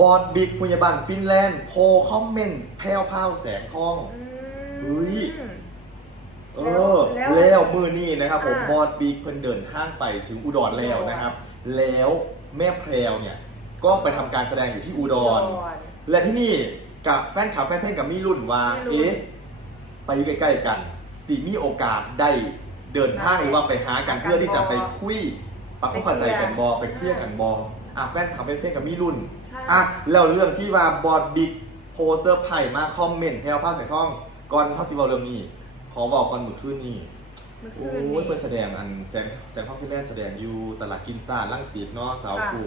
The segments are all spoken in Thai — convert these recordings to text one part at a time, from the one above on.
บอดบิ๊กพยาบาลฟินแลนด์โพคอมเมนต์แพรวพราวแสงทองอืมเฮ้ย เอแล้วอแล้วแล้วมือนี่นะครับผมอ่า บอดบิ๊กเพิ่นเดินทางไปถึงอุดรแล้วนะครับ แล้วแม่แพรวเนี่ยก็ไปทำการแสดงอยู่ที่อุดรและที่นี่กับแฟนคลับแฟนเพลงกับมีรุ่นว่า มีรุ่นเอ๊ะ ไปอยู่ใกล้ๆกันสิมีโอกาสได้เดินทางได้หรือว่าไปหากันกันเพื่อที่จะไปบ่คุยปรับความเข้าใจกันบอไปเคลียร์กันบออะแฟนคลับแฟนเพลงกับมีรุ่นใช่ อะแล้วเรื่องที่ว่าบอดบิ๊กโพสเซอร์ไผ่มาคอมเมนต์แพรวภาพแสงทองก่อนพาสิบอลเรื่องนี้ ขอบอกก่อนมือขึ้นนี่เมื่อโอ้คืนยนี้เพื่อนแสดงอันแสงแสงภาพที่แรกแสดงอยู่ตลาดกินซ่าลังสีเนาะสาวค่ะกู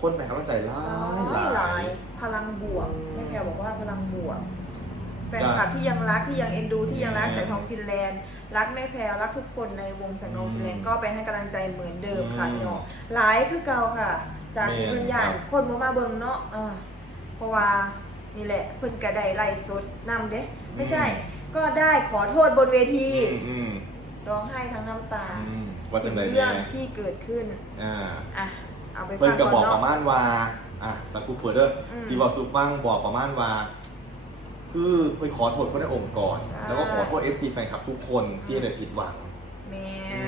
คนแม่กำลังใจหลาหลายหหลาลายยพลังบวกแม่แกบอกว่าพลังบวกแฟนจ้ะคลับที่ยังรักที่ยังเอ็นดูที่ยังรักแม่แสงทองฟินแลนด์รักแม่แพรวรักทุกคนในวงแสงทองฟินแลนด์ก็ไปให้กำลังใจเหมือนเดิมค่ะอืมพี่น้องหลายคือเก่าค่ะ จากแม่เพื่อนย่านครับคนมามาเบิ่งเนาะอ่าเพราะว่านี่แหละเพิ่นกระไดไล่สดนำเด้ไม่ใช่ ก็ได้ขอโทษบนเวทีอืมอืมร้องไห้ทั้งน้ำตาอืมว่าจังไดเรื่แน่องที่เกิดขึ้นอ่า อะเอาไปเพิ่นฟังก็ก่อนบอกประเนาะ มาณว่า อะตะกูเปิดเด้ออมสีบอกสุฟังบอกประมาณว่า คือเพิ่นขอโทษคนในองค์กรใช่แล้วก็ขอโทษ FC แฟนคลับทุกคนที่ได้ผิดหวัง แมอื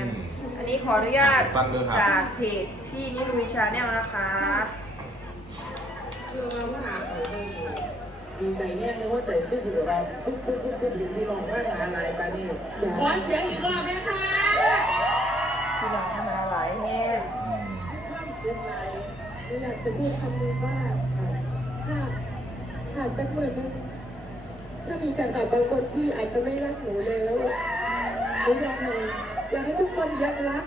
นม อันนี้ขออนุญาตฟังด้วยครับ จากเพจพี่นิลุยชาแนลนะคะ คือว่าหาของเธออยู่ดีใจแน่เลยว่าใจที่สุดเราปุ๊บปุ๊บปุ๊บปุ๊บถึงที่ลองว่าหาอะไรไปนี่ขอเสียงอีกรอบนะคะพี่น้องทำมาหลายแห้งอืมความเสียงไหลอยากจะพูดคำนี้ว่าถ้าขาดสักหมื่นนึงถ้ามีการจากบางคนที่อาจจะไม่รักหนูแล้วหนูอยากให้ อยากให้ทุกคนยังรัก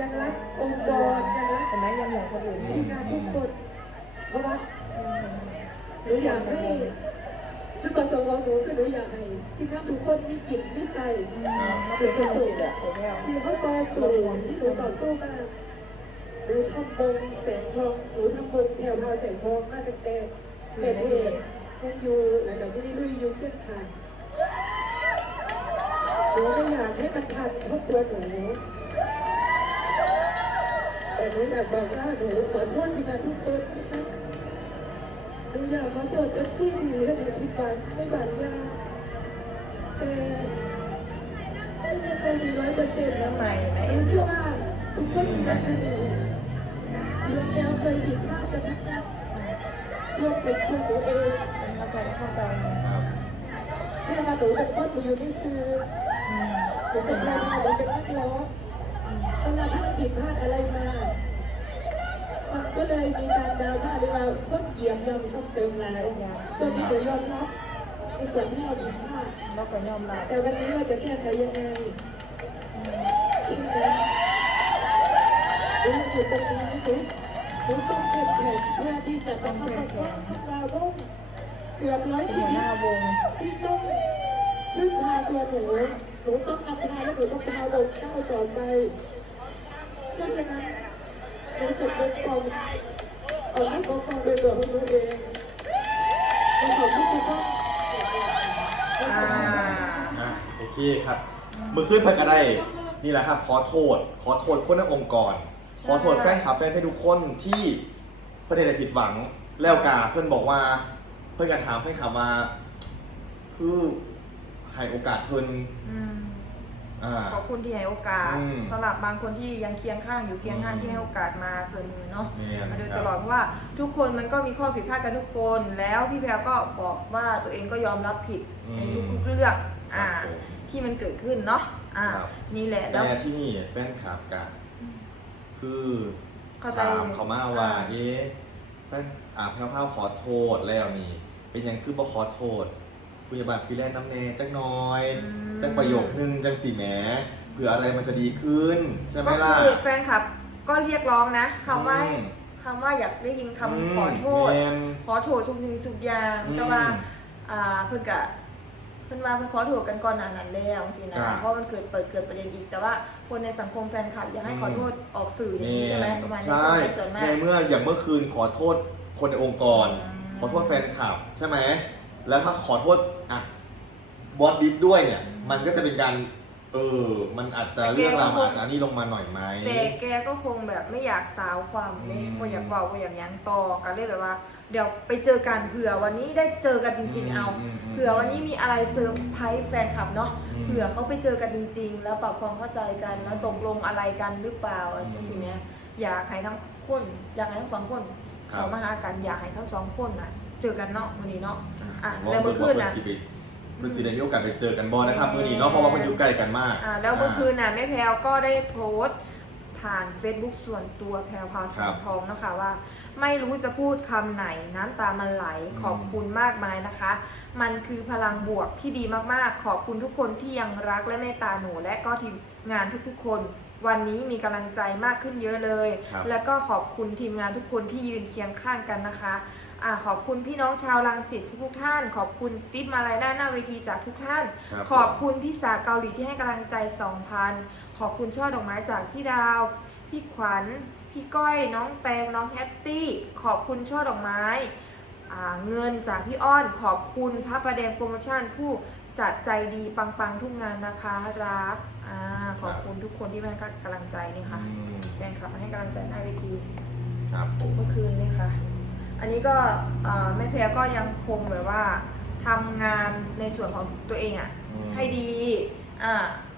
ยังรักองค์กรยังรักเห็นไหมยังหลือคนอื่นทีมงานทุกคนเพราะว่าหนูอยากให้จุดประสงค์ของหนูคือหนูอยากให้ทีมงานทุกคนมีกิจมีใส่มาเป็นคนสุดที่เขาต่อสู้ที่หนูต่อสู้มาหนูทำวงแสงทองหนูทำวงแถวพาวแสงทองมาตั้งแต่แต่เด็กยังอยู่หลังจากที่นี่ลุยยู่เครื่องขาด หนูไม่อยากให้มันทันครอบครัวหนูแต่หนูอยากบอกว่าหนูขอโทษทีมงานทุกคนนะคะหนูอยากขอโทษเอฟซีดีและหนูที่ฝันไม่บาดยาแต่ไม่มีใครดีร้อยเปอร์เซ็นต์นะใหม่ไหมหนูเชื่อว่าทุกคนมีวันดีเรื่องแนวเคยผิดพลาดกันทั้งนั้นรวมถึงตัวหนูเองเข้าใจเข้าใจครับแค่มาหนูเป็นคนหนูอยู่ที่ซื้อ อืมหนูเป็นดาราหนูเป็นนักร้องเวลาที่มันผิดพลาดอะไรมา มันก็เลยมีการดราม่าหรือว่าคนเหยียบยำซ้ำเติมลายตัวนี้หนูยอมรับในส่วนที่เราผิดพลาดแล้วก็ยอมรับแต่วันนี้เราจะแก้ไขยังไงอีกนะหนูอยู่ตรงนี้นูหนูต้องเข้มแข็งเพื่อที่จะประคับประคองทุกเราต้องเกือบร้อยชีวิตน้าวงที่ต้องพึ่งพาตัวหนู หนูต้องนำพาและหนูต้องพาลงก้าวต่อไป เพราะฉะนั้นหนูจะเป็นกองเอาให้กองกองเป็นตัวของหนูเองหนูขอบคุณทุกท่านอ่าโอเคครับเมื่อคืนเพิ่นก็ได้ นี่แหละครับ ขอโทษ ขอโทษคนในองค์กร ขอโทษแฟนคลับแฟนเพลงทุกคนที่เพื่อนได้ผิดหวัง แล้วกาเพื่อนบอกว่า เพื่อนกันถามแฟนคลับว่า คือให้โอกาสเพิ่น อืม อ่า ขอบคุณที่ให้โอกาสอืมสำหรับบางคนที่ยังเคียงข้างอยู่เคียงข้างอืมที่ให้โอกาสมาเสมอเนาะแม่นมาโดยครัตบลอดเพราะว่าทุกคนมันก็มีข้อผิดพลาดกันทุกคน แล้วพี่แพรก็บอกว่าตัวเองก็ยอมรับผิดในทุกๆเรื่องอ่า ครับผม ที่มันเกิดขึ้นเนาะอ่า ครับ นี่แหละแล้ว แต่ที่นี่แฟนคลับกันคือเข้าใจถามเขามาว่าอ่า เอ๊ะแฟนอ่าแพ้วๆขอโทษแล้วนี่ เป็นหยังคือบ่ขอโทษ พยาบาลฟรีแลนซ์น้ำแน่จักหน้อย อืม จักประโยคนึงจังสีแหมเผื่ออะไรมันจะดีขึ้น ใช่ไหมก็ล่ะ คือแฟนคลับก็เรียกร้องนะคำว่าอืม คำว่าอยากได้ยินคำมขอโทษ แม่น ขอโทษทุกสิ่งทุกอย่างอืมแต่ว่าอ่าเพิ่นกะเพิ่นว่าเพิ่นขอโทษกันก่อนหน้านั้นแล้วสินะอ่าเพราะมันเกิดเปิดเกิดประเด็นอีก แต่ว่าคนในสังคมแฟนคลับอยากให้อืม ขอโทษออกสื่ออย่างนี้ใช่ไหมประมาณนี้ใช่ส่วนส่วนมาในก เมื่ออย่างเมื่อคืนขอโทษคนในองค์กร อืม ขอโทษแฟนคลับ ใช่ไหม แล้วถ้าขอโทษอะบอสบิ๊กด้วยเนี่ย มันก็จะเป็นการ เออ มันอาจจะเรื่องราวมันอาจจะอันนี่ลงมาหน่อยไหม แต่แกก็คงแบบไม่อยากสาวความเนี่ยอืมบ่อยากเว่าบ่อยากหยังต่อกันเลยแบบว่า เดี๋ยวไปเจอกันเผื่อวันนี้ได้เจอกันจริง ๆ เอา อืมอืมอืมเผื่อวันนี้มีอะไรเซอร์ไพรส์แฟนคลับเนาะ อืมเผื่อเขาไปเจอกันจริง ๆ แล้วปรับความเข้าใจกันแล้วตกลงอะไรกันหรือเปล่าอะไรสิ่งเนี้ยอยากให้ทั้งคน อยากให้ทั้งสองคน ครับ เขามาหากันอยากให้ทั้งสองคนน่ะ เจอกันเนาะวันนี้เนาะอะว่าแล้วเมื่อคืนเพิ่น่ะสิไปเพิ่นสิได้มีโอกาสไปเจอกันบ่นะครับมื้อนี้เนาะเพราะว่าเพิ่นอยู่ใกล้กันมากอ่าแล้วเมื่อคืนน่ะแม่แพลวก็ได้โพสต์ผ่าน Facebook ส่วนตัวแพลวพราวแสครังบทองนะคะว่า ไม่รู้จะพูดคำไหนน้ำตามันไหลอืมขอบคุณมากมายนะคะ มันคือพลังบวกที่ดีมากๆ ขอบคุณทุกคนที่ยังรักและเมตตาหนู และก็ทีมงานทุกๆคน วันนี้มีกำลังใจมากขึ้นเยอะเลยครับแล้วก็ขอบคุณทีมงานทุกคนที่ยืนเคียงข้างกันนะคะ อ่าขอบคุณพี่น้องชาวรังสิตทุกๆท่าน ขอบคุณติ๊บมาลายด้านหน้าเวทีจากทุกท่าน ครับขอบคุณพี่สาวเกาหลีที่ให้กำลังใจ 2,000 ขอบคุณช่อดอกไม้จากพี่ดาว พี่ขวัญ พี่ก้อย น้องแตง น้องแฮตตี้ ขอบคุณช่อดอกไม้อ่าเงินจากพี่อ้อน ขอบคุณพระประแดงโปรโมชั่นผู้จัดใจดีปังๆทุกงานนะคะรักอ่าขอบคุณทุกคนที่มาให้กำลังใจนี่ค่ะอืมแฟนคลับมาให้กำลังใจหน้าเวทีครับผมเมื่อคืนเลยค่ะ อันนี้ก็เอ่อแม่แพรก็ยังคงแบบว่าทำงานในส่วนของตัวเองอะ่ะอืมให้ดีอ่า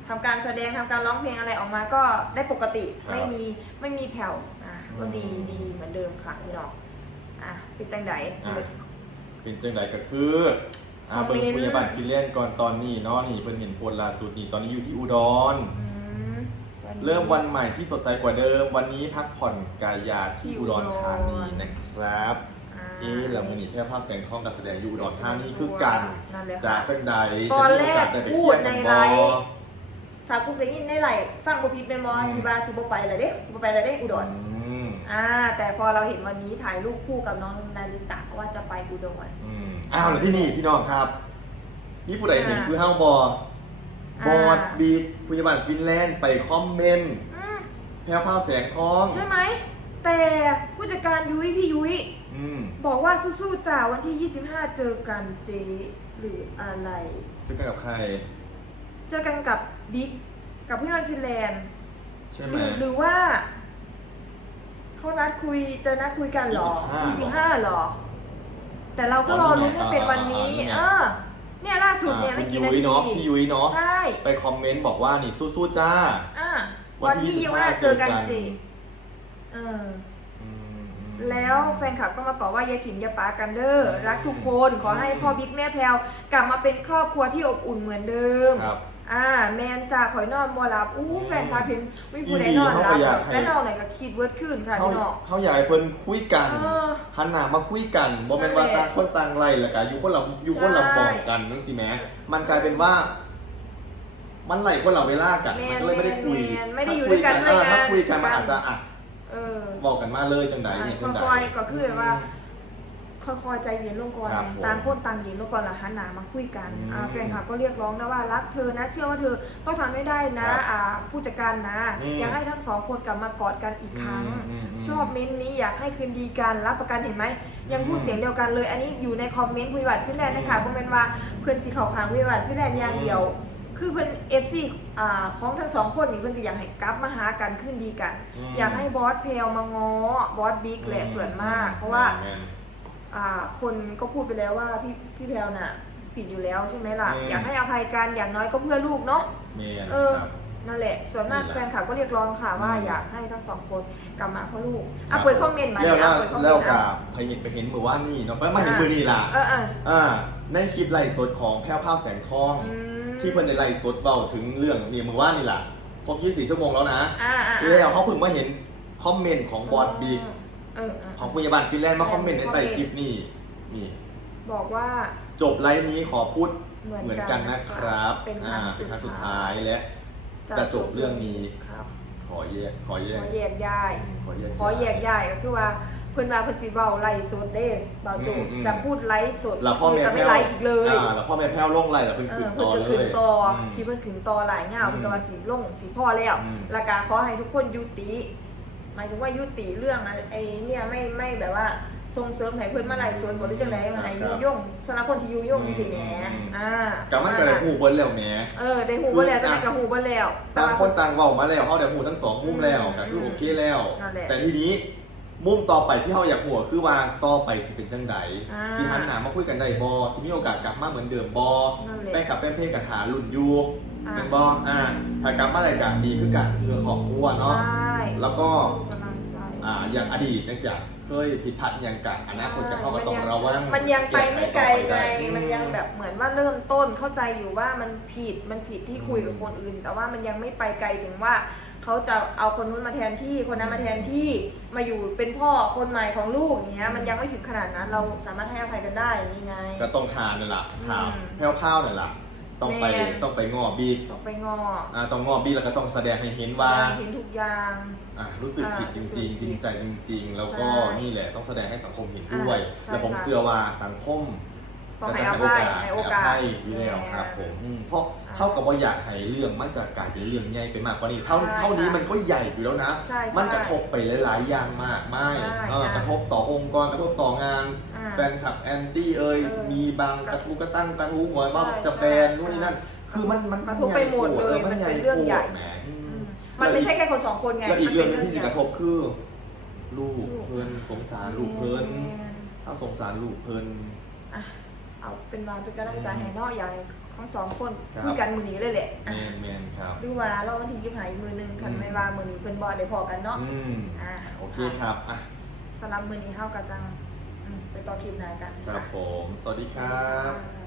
ทำการแสดงทำการร้องเพลงอะไรออกมาก็ได้ปกติครับไม่มีไม่มีแผ่วอะก็ดีอืมดีเหมือนเดิมค่ะพี่น้องอะเป็นจังไดอะเป็นจังไดก็คืออ่าคอมเบิ่งเมนต์พยาบาลฟินแลนด์ก่อนตอนนี้เนาะนี่เพิ่นเห็นโพสต์ล่าสุดนี่ตอนนี้อยู่ที่อุดรอืมวันนี้เริ่มวันใหม่ที่สดใสกว่าเดิม วันนี้พักผ่อนกายาที่อุดรธานีนะครับอ่า เอ๊ะแล้วมื้อนี้แพร่ภาพแสงทองกับแสดงอยู่อุดรธานีคือกันนั่นแหละจาค่ะกจังใดตอนแรกจะมีโอกาสได้ไปเที่ยวกันพูดในบ่ไลฟ์ถ้ากูได้ยินในไหลฟ์ฟังบ่ผิดในมออืมที่บ้านสิบ่ไปเลยเด้สิบ่ไปเลยเด้อุดรอืมอ่า แต่พอเราเห็นวันนี้ถ่ายรูปคู่กับน้องนาริตะว่าจะไปอุดร อืมอ้าวแล้วที่นี่พี่น้องครับนี่ผู้ใดเห็นอ่าคือเฮาบออ่า บอดบีดพยาบาลฟินแลนด์ไปคอมเมนต์อืมแพร่ภาพแสงทอง ใช่ไหม แต่ผู้จัดการยุ้ยพี่ยุ้ยอืมบอกว่าสู้ๆจ้าวันที่ 25 เจอกันเจหรืออะไรจะกันกับใคร เจอกันกับบิ๊กกับพี่วันฟินแลนด์ใช่ไหหม รือหรือว่าเขานัดคุยจะนัดคุยกันเหรอ25 25เหรอ แต่เราก็รอรุ้นให้เป็นวันนี้ เออ เนี่ยล่าสุดเนี่ยอ่าไม่คุณกี่ยุ้นายทีเนาะพี่ยุ้ยเนาะใช่ไปคอมเมนต์บอกว่านี่สู้ๆจ้า อะวัวันนที่ที่25ว่าเจอกันจริง เอออืม แล้วแฟนคลับก็มาต่อว่ายายถิ่นอยาปากันเด้อรักทุกคนขอให้พ่อบิ๊กแม่แพลวกลับมาเป็นครอบครัวที่อบอุ่นเหมือนเดิม ครับ อ่าแมนจ่าข่อยนอนมัวหลับอู้แฟนคลับเห็นไม่ผู้ใดอีหลีนอนเขาหลัก็บอยากให้ แล้วเราไหนก็คิดเวิร์ดขึ้นค่ะเขาพี่น้อง เขาอยากให้เพิ่นคุยกันเออหันหน้ามาคุยกันบ่แม่นว่านั่นแหละต่างคนต่างไล่แล้วก็อยู่คนละอยู่คนละใช่บองกันนั่นสิแหมมันกลายเป็นว่า มันไหลคนละเวลากันแม่มันนก็เลยไม่ได้คุยแม่นไม่ได้อยู่ถ้าคุด้วยกันด้วยเออนะ ถ้าคุยกันมันอาจจะอะ เออบอกกันมาเลยจังใดนี่จังใด ค่อยๆก็คือแบบว่า ค่อยๆใจเย็นลงก่อนครับผมต่างคนต่างเย็นลงก่อนละหันหนามาคุยกันอืมอ่าแฟนคลับก็เรียกร้องนะว่ารักเธอนะ เชื่อว่าเธอต้องทำให้ได้นะ ครับอ่าผู้จัดการนะ อืมอยากให้ทั้งสองคนกลับมากอดกันอีกครั้งอืมอืมอืมชอบเม้นต์นี้อยากให้คืนดีกันรับประกันเห็นไหม ยังพูดอืมเสียงเดียวกันเลย อันนี้อยู่ในคอมเมนต์คุยบัตรฟินแลนด์นะคะเพราะเป็นว่าเพื่อนสีขาวขางคุยบัตรฟินแลนด์อย่างเดียว คือเพื่อนเอฟซีอ่าของทั้งสองคนนี่เพื่อนก็อยากให้กลับมาหากันขึ้นดีกัน อืม อยากให้บอสเพลมาง้อบอสบิ๊กแหละส่วนมาก เพราะว่า แม่น อ่าคนก็พูดไปแล้วว่าพี่พี่แพลวน่ะผิดอยู่แล้วใช่ไหมล่ะ อืม อยากให้อภัยกันอย่างน้อยก็เพื่อลูกเนาะ แม่นเออ ครับ นั่นแหละ ส่วนมากนี่แหละแฟนคลับก็เรียกร้องค่ะว่าอืมอยากให้ทั้งสองคนกลับมาเพื่อลูกครัอะบเปิดคอมเมนต์มาแล้วอะล่ะเปิดคอมเมแล้วนต์กัอะบไปเห็นไปเห็นเมื่อวานนี่เนาะไปมาเห็นอ่ามือนี่ล่ะเออเอออ่าในคลิปไลฟ์สดของแพ้วภาพแสงทองอืมที่เพิ่นในไลฟ์สดเบาถึงเรื่องนี่มือว่านนี่แหละครบ 24 ชั่วโมงแล้วนะอ่าอ่าแล้วเขาเพิ่งมาเห็นคอมเมนต์ของบอดบิ๊กเออเออของพยาบาลฟินแลนด์มาคอมเมนต์ในใต้คลิปนี่นี่ บอกว่าจบไลฟ์นี้ขอพูดเหมือนเหมือนกันนะครับ เป็นคอ่ารั้งเป็นครั้งสุสุดดท้าท้ายยและ จะจบเรื่องนี้ครับขอแยกขอแยขกอแยกย้าย ขอแยกขอแยกย้ายก็คือว่าเพิ่นว่าเพิ่นสิเว้าไลฟ์สดเด้เบาโจอืมอืมจะพูดไลฟ์สดแล้วพ่อแม่จะแพ้ไม่วไลฟ์อีกเลยอ่าแล้วพ่อแม่แพ้วลงไลฟ์แล้วเพิ่งเอขึ้อนต่เพิ่นอจะเลขึ้นยต่ออมที่เพิ่นขึ้นต่อหลายเงาอืมเพิ่นก็ว่าสิลงสิพ่อแล้วอืมแล้วก็ขอให้ทุกคนยุติหมายถึงว่ายุติเรื่องอะไอ้เนี่ยไม่ไม่แบบว่า ส่งเสริมให้เพิ่นมาไลฟ์สดบ่หรือจังได๋มาให้ยุยงสำหรับคนที่ยุยงนี่สิแหมอืมอ่ากับมันก็ได้หูเบิ้ลแล้วแหมเออได้ฮู้บ่แล้วจะได้ก็ฮู้บ่แล้วต่างคนต่างเว้ามาแล้วเขาได้หูทั้งสองมุมแล้วก็คือโอเคแล้วนั่นแหละแต่ทีนี้มุมต่อไปที่เขาอยากหัวคือว่าต่อไปสิเป็นจังใดอ่าสิหันหนามาคุยกันได้บอสิมีโอกาสกลับมาเหมือนเดิมบอนั่นแหละแฟนคลับแฟนเพลงกับหารุ่นอยูอ่าเป็นบออ่าถ้ากลับมารายการดีคือกันเพื่อขอบครัวเนาะใช่แล้วก็กำลังใจอ่าอย่างอดีตจังเสีย เคยผิดพลาดอหย่างกันอนาคตจะเข้าก็ต้องระวังมันยังไปไม่ไกลไงอืมันยังแบบเหมือนว่าเริ่มต้นเข้าใจอยู่ว่ามันผิดมันผิดที่คุยกับคนอื่น แต่ว่ามันยังไม่ไปไกลถึงว่าเขาจะเอาคนนู้นมาแทนที่คนนั้นมาแทนที่มาอยู่เป็นพ่อคนใหม่ของลูกอย่างเงี้ยมันยังไม่ถึงขนาดนั้นเราสามารถให้อภัยกันได้อย่างนี้ไง ก็ต้องทานนั่นแหละถามอืมแพ้วๆนั่นแหละ ต้องไปแม่ ต้องไปงอบีต้องไปงออ่าต้องงอบีแล้วก็ต้องแสดงให้เห็นว่าเห็นทุกอย่าง อะรู้สึกผิดจอ่าริง ๆ จริงใจจริง ๆ แล้วก็ใช่นี่แหละต้องแสดงให้สังคมเห็นด้วย อ่าใช่และผมค่ะ เชื่อว่าสังคมต้องก็ให้จะอให้โอภัยกาสให้โอกาส ให้อยู่แล้วครับผมอืมเพราะเท่ากับว่าอยากให้เรื่องมันจะกลายเป็นเรื่องใหญ่ไปมากกว่านี้เท่าใช่เท่านี้ค่ะมันก็ใหญ่อยู่แล้วนะ ใช่ใช่มันกระทบไปหลายๆอย่างมากไม่ใช่เออใช่กระทบต่อองค์กรกระทบต่องานอ่า แฟนคลับแอนตี้เอ่ยเออมีบางกระทูกระตั้งกระทูหัวว่าใช่จะแบนนู่นนี่นั่น คือมันมันกระทบไปหมดเลยมันมันใหญ่เป็นเรื่องโคใหญ่ตรแหมอือืมมมันไม่ใช่แค่คนสองคนไงแล้วอีกเรื่องหนึงมันที่ป็สินกระทบคือ ลูกลูกเพิ่นสงสารลูกเพิ่นถ้าสงสารลูกเพิ่นอะเอาเป็นว่าเป็นกำลังใจให้เนอกอย่างทั้งสองคนครับคุยกันมือนี้เลยแหละแมนแมนครับดูว่าเราวันที่ยี่สิบหายมือหนึ่งคันอืมไม่ว่ามือนี้เป็นบอดได้พอกันเนาะอืมอ่าโอเคครับอะสำหรับมือนี้เข้ากับจังอืม ไปต่อคลิปนายกัน ครับผม สวัสดีครับ